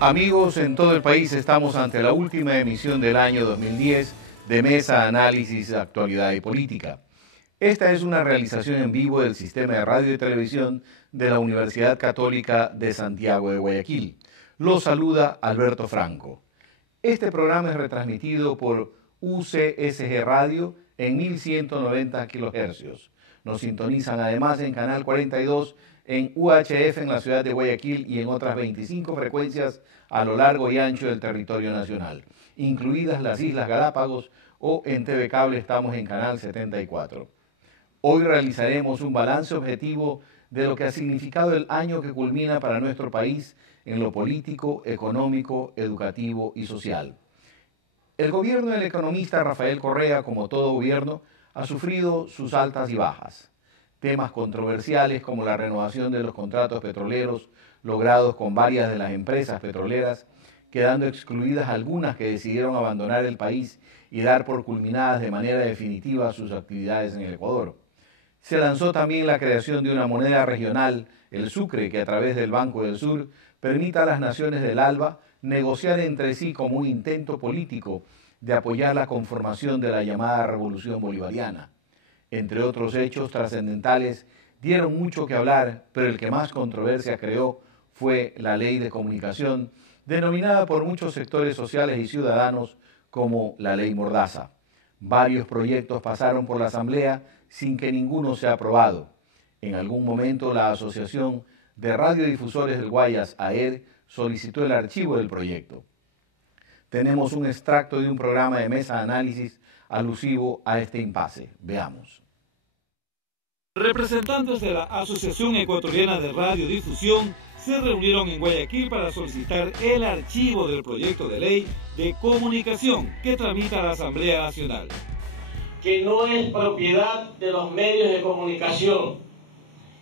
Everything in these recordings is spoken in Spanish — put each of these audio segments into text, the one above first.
Amigos, en todo el país estamos ante la última emisión del año 2010 de Mesa Análisis, Actualidad y Política. Esta es una realización en vivo del Sistema de Radio y Televisión de la Universidad Católica de Santiago de Guayaquil. Los saluda Alberto Franco. Este programa es retransmitido por UCSG Radio en 1190 kHz. Nos sintonizan además en Canal 42 en UHF en la ciudad de Guayaquil y en otras 25 frecuencias a lo largo y ancho del territorio nacional, incluidas las Islas Galápagos, o en TV Cable estamos en Canal 74. Hoy realizaremos un balance objetivo de lo que ha significado el año que culmina para nuestro país en lo político, económico, educativo y social. El gobierno del economista Rafael Correa, como todo gobierno, ha sufrido sus altas y bajas. Temas controversiales como la renovación de los contratos petroleros logrados con varias de las empresas petroleras, quedando excluidas algunas que decidieron abandonar el país y dar por culminadas de manera definitiva sus actividades en el Ecuador. Se lanzó también la creación de una moneda regional, el sucre, que a través del Banco del Sur permita a las naciones del ALBA negociar entre sí como un intento político de apoyar la conformación de la llamada Revolución Bolivariana. Entre otros hechos trascendentales, dieron mucho que hablar, pero el que más controversia creó fue la Ley de Comunicación, denominada por muchos sectores sociales y ciudadanos como la Ley Mordaza. Varios proyectos pasaron por la Asamblea sin que ninguno sea aprobado. En algún momento la Asociación de Radiodifusores del Guayas, AER, solicitó el archivo del proyecto. Tenemos un extracto de un programa de Mesa Análisis alusivo a este impasse. Veamos. Representantes de la Asociación Ecuatoriana de Radiodifusión se reunieron en Guayaquil para solicitar el archivo del proyecto de ley de comunicación que tramita la Asamblea Nacional. Que no es propiedad de los medios de comunicación,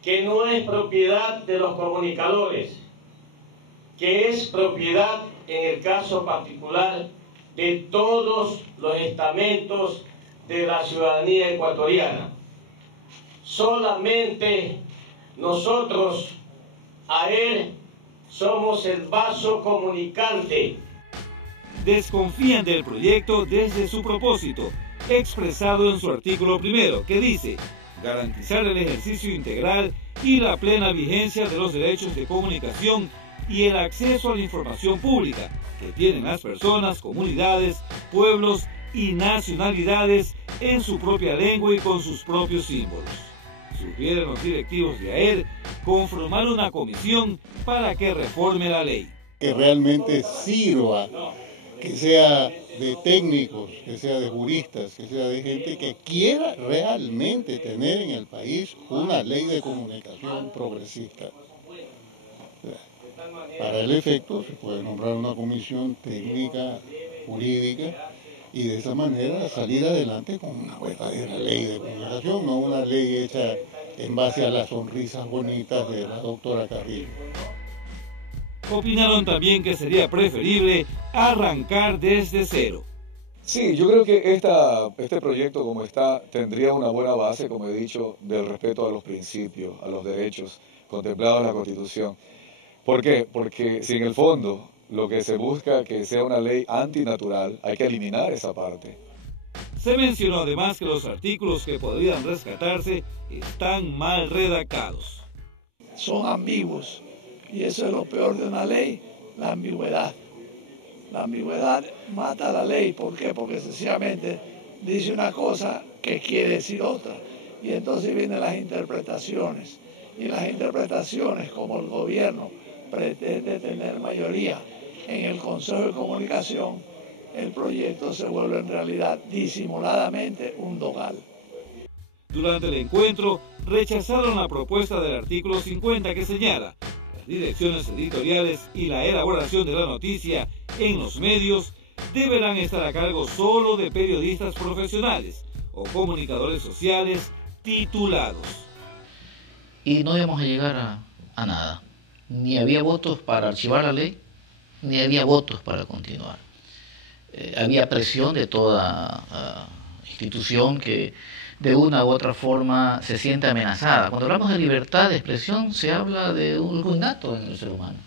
que no es propiedad de los comunicadores, que es propiedad, en el caso particular, de todos los estamentos de la ciudadanía ecuatoriana. Solamente nosotros, AER, somos el vaso comunicante. Desconfían del proyecto desde su propósito, expresado en su artículo primero, que dice: garantizar el ejercicio integral y la plena vigencia de los derechos de comunicación y el acceso a la información pública que tienen las personas, comunidades, pueblos y nacionalidades en su propia lengua y con sus propios símbolos. Sugieren los directivos de AER conformar una comisión para que reforme la ley. Que realmente sirva, que sea de técnicos, que sea de juristas, que sea de gente que quiera realmente tener en el país una ley de comunicación progresista. Para el efecto se puede nombrar una comisión técnica, jurídica, y de esa manera salir adelante con una verdadera ley de comunicación, no una ley hecha en base a las sonrisas bonitas de la doctora Carrillo. Opinaron también que sería preferible arrancar desde cero. Sí, yo creo que este proyecto como está tendría una buena base, como he dicho, del respeto a los principios, a los derechos contemplados en la Constitución. ¿Por qué? Porque si en el fondo lo que se busca que sea una ley antinatural, hay que eliminar esa parte. Se mencionó además que los artículos que podrían rescatarse están mal redactados. Son ambiguos y eso es lo peor de una ley, la ambigüedad. La ambigüedad mata a la ley. ¿Por qué? Porque sencillamente dice una cosa que quiere decir otra y entonces vienen las interpretaciones. Y las interpretaciones, como el gobierno pretende tener mayoría en el Consejo de Comunicación, el proyecto se vuelve en realidad disimuladamente un dogal. Durante el encuentro rechazaron la propuesta del artículo 50 que señala: las direcciones editoriales y la elaboración de la noticia en los medios deberán estar a cargo solo de periodistas profesionales o comunicadores sociales titulados. Y no íbamos a llegar a nada. Ni había votos para archivar la ley, ni había votos para continuar. Había presión de toda institución que de una u otra forma se siente amenazada. Cuando hablamos de libertad de expresión se habla de algo innato en el ser humano.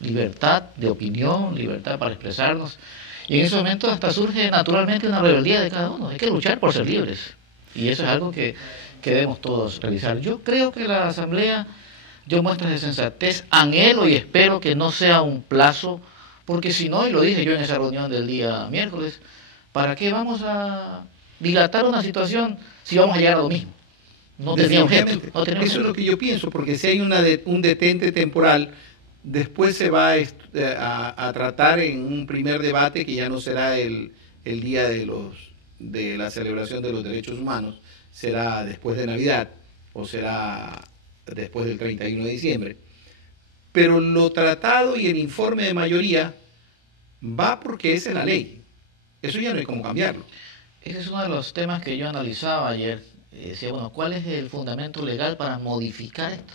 libertad de opinión, libertad para expresarnos. Y en ese momento hasta surge naturalmente una rebeldía de cada uno. Hay que luchar por ser libres. Y eso es algo que debemos todos realizar. Yo creo que la Asamblea dio muestras de sensatez, anhelo y espero que no sea un plazo, porque si no, y lo dije yo en esa reunión del día miércoles, ¿para qué vamos a dilatar una situación si vamos a llegar a lo mismo? No tenía objeto. Eso es lo que yo pienso, porque si hay un detente temporal, después se va a tratar en un primer debate que ya no será el día de la celebración de los derechos humanos, será después de Navidad o será después del 31 de diciembre. Pero lo tratado y el informe de mayoría va porque esa es la ley. Eso ya no hay cómo cambiarlo. Ese es uno de los temas que yo analizaba ayer. Decía, bueno, ¿cuál es el fundamento legal para modificar esto?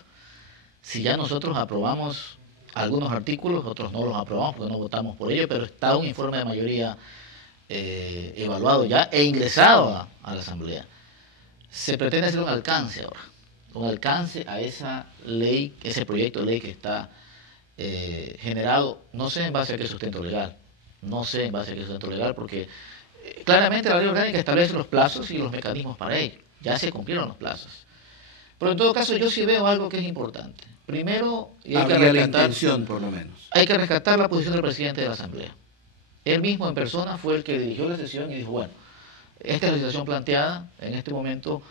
Si ya nosotros aprobamos algunos artículos, otros no los aprobamos porque no votamos por ello, pero está un informe de mayoría evaluado ya e ingresado a la Asamblea. Se pretende hacer un alcance ahora, un alcance a esa ley, ese proyecto de ley que está generado, no sé en base a qué sustento legal, porque claramente la ley orgánica establece los plazos y los mecanismos para ello, ya se cumplieron los plazos. Pero en todo caso yo sí veo algo que es importante. Primero, y hay que rescatar, la intención, por lo menos. Hay que rescatar la posición del presidente de la Asamblea. Él mismo en persona fue el que dirigió la sesión y dijo, bueno, esta es la situación planteada, en este momento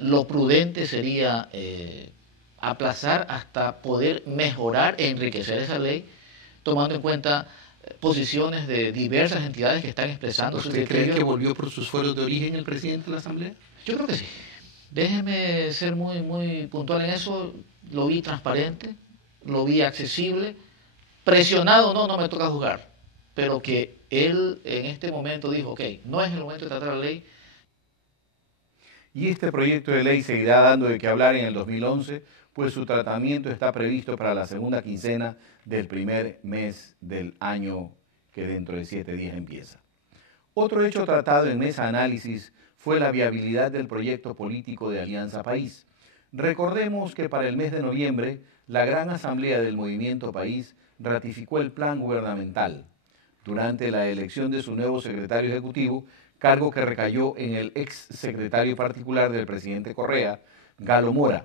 lo prudente sería aplazar hasta poder mejorar e enriquecer esa ley, tomando en cuenta posiciones de diversas entidades que están expresando sus criterios. ¿Usted cree que volvió por sus fueros de origen el presidente de la Asamblea? Yo creo que sí. Déjeme ser muy puntual en eso. Lo vi transparente, lo vi accesible, presionado no me toca juzgar, pero que él en este momento dijo, ok, no es el momento de tratar la ley. Y este proyecto de ley seguirá dando de qué hablar en el 2011, pues su tratamiento está previsto para la segunda quincena del primer mes del año que dentro de 7 días empieza. Otro hecho tratado en Mesa Análisis fue la viabilidad del proyecto político de Alianza País. Recordemos que para el mes de noviembre, la Gran Asamblea del Movimiento País ratificó el plan gubernamental durante la elección de su nuevo secretario ejecutivo, cargo que recayó en el ex secretario particular del presidente Correa, Galo Mora.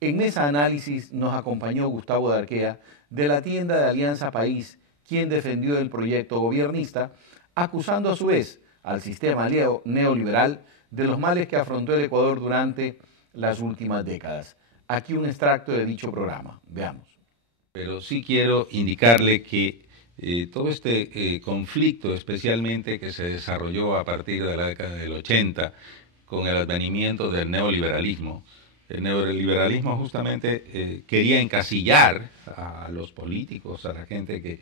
En Mesa Análisis nos acompañó Gustavo Darquea de la tienda de Alianza País, quien defendió el proyecto gobiernista, acusando a su vez al sistema neoliberal de los males que afrontó el Ecuador durante las últimas décadas. Aquí un extracto de dicho programa. Veamos. Pero sí quiero indicarle que todo este conflicto, especialmente que se desarrolló a partir de la década del 80, con el advenimiento del neoliberalismo, el neoliberalismo justamente quería encasillar a los políticos, a la gente que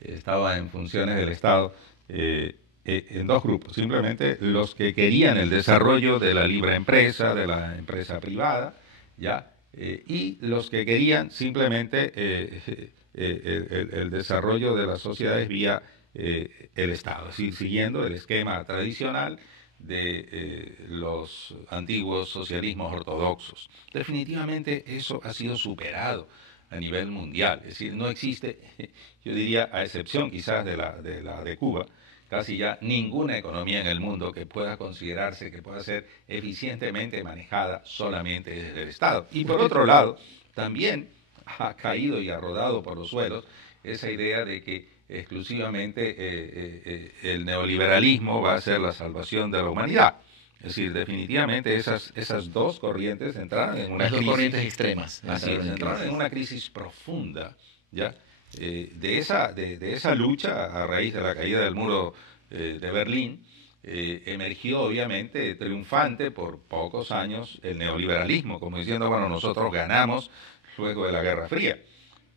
estaba en funciones del Estado, en dos grupos, simplemente los que querían el desarrollo de la libre empresa, de la empresa privada, ¿ya? Y los que querían simplemente el desarrollo de las sociedades vía el Estado, es decir, siguiendo el esquema tradicional de los antiguos socialismos ortodoxos. Definitivamente eso ha sido superado a nivel mundial, es decir, no existe, yo diría, a excepción quizás de la de Cuba, casi ya ninguna economía en el mundo que pueda considerarse que pueda ser eficientemente manejada solamente desde el Estado. Y por otro lado, también ha caído y ha rodado por los suelos esa idea de que exclusivamente el neoliberalismo va a ser la salvación de la humanidad. Es decir, definitivamente esas dos corrientes entraron en una crisis. Dos corrientes extremas. Entraron en una crisis profunda, ¿ya? De esa lucha a raíz de la caída del muro de Berlín, emergió obviamente triunfante por pocos años el neoliberalismo, como diciendo, bueno, nosotros ganamos luego de la Guerra Fría.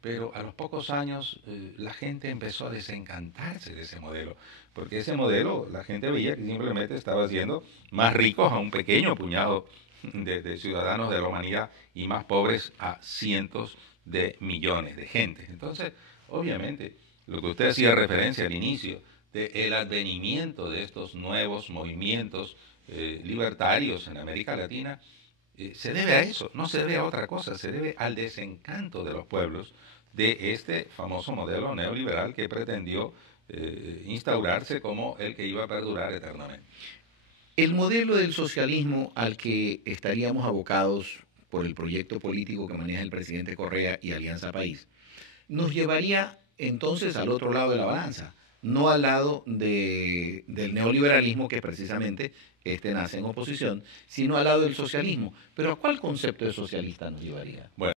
Pero a los pocos años la gente empezó a desencantarse de ese modelo, porque ese modelo la gente veía que simplemente estaba haciendo más ricos a un pequeño puñado de ciudadanos de la humanidad y más pobres a cientos de millones de gente. Entonces, obviamente, lo que usted hacía referencia al inicio, del advenimiento de estos nuevos movimientos libertarios en América Latina, se debe a eso, no se debe a otra cosa, se debe al desencanto de los pueblos de este famoso modelo neoliberal que pretendió instaurarse como el que iba a perdurar eternamente. El modelo del socialismo al que estaríamos abocados por el proyecto político que maneja el presidente Correa y Alianza País, nos llevaría entonces al otro lado de la balanza, no al lado del neoliberalismo, que precisamente nace en oposición, sino al lado del socialismo. Pero ¿a cuál concepto de socialista nos llevaría? Bueno.